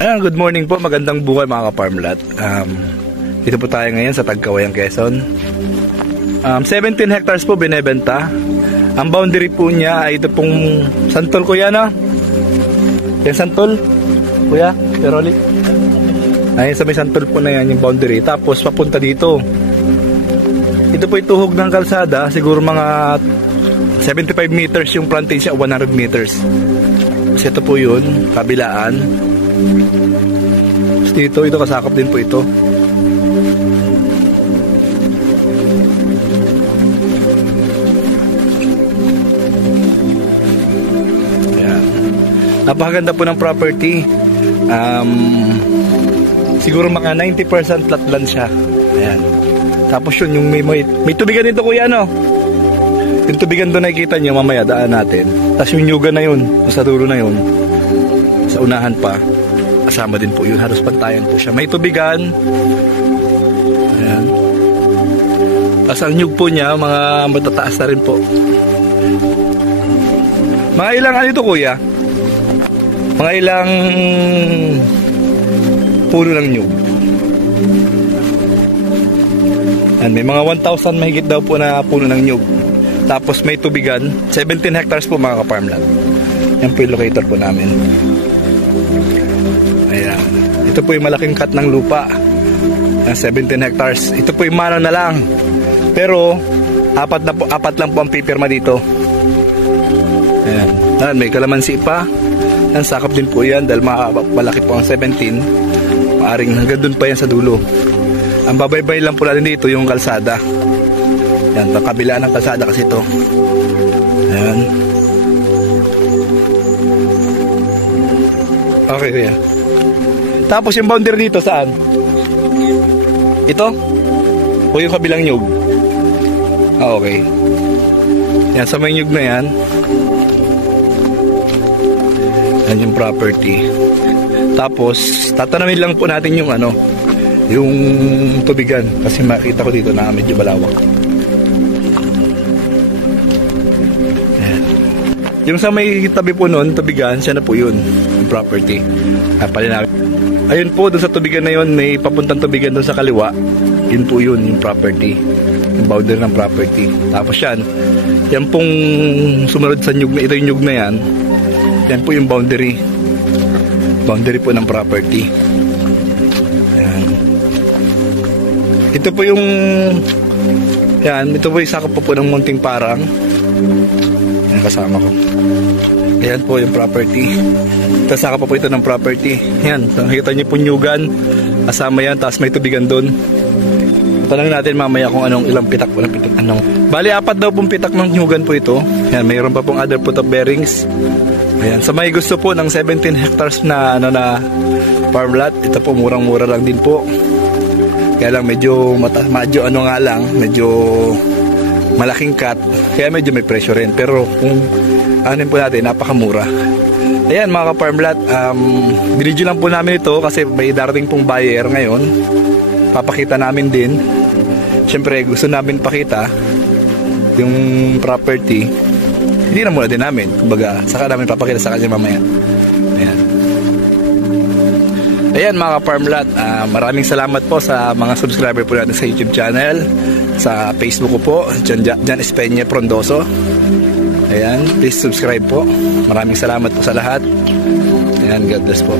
Ayan, good morning po, magandang buhay mga ka-farmlat. Dito po tayo ngayon sa Tagkawayan, Quezon. 17 hectares po binebenta. Ang boundary po niya ay ito pong santol, kuya, no? Yung santol, kuya, Peroli. Ayun, sa may santol po na yan yung boundary. Tapos papunta dito. Ito po ituhog ng kalsada, siguro mga 75 meters yung frontage niya, 100 meters. Kasi ito po yun, kabilaan. Dito, ito kasakop din po ito. Ayan. Napakaganda po ng property. Siguro mga 90% flat land siya. Ayan. Tapos yun, yung may tubigan dito, kuya, no? Yung tubigan doon nakikita nyo, mamaya daan natin. Tapos yung nyuga na yun, sa dulo na yun, sa unahan pa, kasama din po yun. Halos pantayan po siya. May tubigan. Ayan. Tapos ang nyug po niya, mga matataas na rin po. Mga ilang ano ito, kuya? Mga ilang puno ng nyug. Ayan, may mga 1,000 mahigit daw po na puno ng nyug. Tapos may tubigan, 17 hectares po mga ka-farmland. Yan po yung locator po namin. Ayan. Ito po yung malaking cut ng lupa. 17 hectares. Ito po yung mano na lang. Pero apat lang po ang pipirma dito. Ayan. Ayan, may kalamansi pa. Yan, sakop din po yan dahil malaki po ang 17. Maaring hanggang dun pa yan sa dulo. Ang babaybay lang po natin dito yung kalsada. Yan, kabila ng kalsada kasi ito. Ayan. Okay, kuya. Tapos yung boundary dito saan? Ito? O yung kabilang nyug? Ah, okay. Yan, sa may nyug na yan. Yan yung property. Tapos, tatanamin lang po natin yung ano, yung tubigan. Kasi makita ko dito na medyo balawak. Yan. Yung sa may tabi po nun, tubigan, siya na po yun. Yung property. Ayun po, doon sa tubigan na yun, may papuntang tubigan doon sa kaliwa. Yun po yun, yung property. Yung boundary ng property. Tapos yan pong sumunod sa nyug na, ito yung nyug na yan. Yan po yung boundary. Boundary po ng property. Yan. Ito po yung ito po yung sakop po ng Munting Parang. Yan, kasama ko. Ayan po yung property. Ito sakop po ito ng property. Yan, nakikita niyo po nyugan. Kasama yan, tapos may tubigan doon. Tanong natin mamaya kung ilang pitak po ng pitak. Bali, 4 daw pong pitak ng nyugan po ito. Yan, mayroon pa pong other put of bearings. Ayan, sa may gusto po ng 17 hectares na farm lot, ito po murang-mura lang din po. Kaya lang medyo medyo malaking cut, kaya medyo may presyo rin. Pero kung anin po natin, napakamura. Ayan mga ka-farm lot, binidyo lang po namin ito kasi may darating pong buyer ngayon. Papakita namin din. Siyempre gusto namin pakita yung property. Hindi na muna din namin. Kumbaga, saka namin papakita sa kanya mamaya. Ayan. Ayan mga ka-farm lot, maraming salamat po sa mga subscriber po natin sa YouTube channel. Sa Facebook ko po, Jan Espeña Frondoso. Ayan, please subscribe po. Maraming salamat po sa lahat. Ayan, God bless po.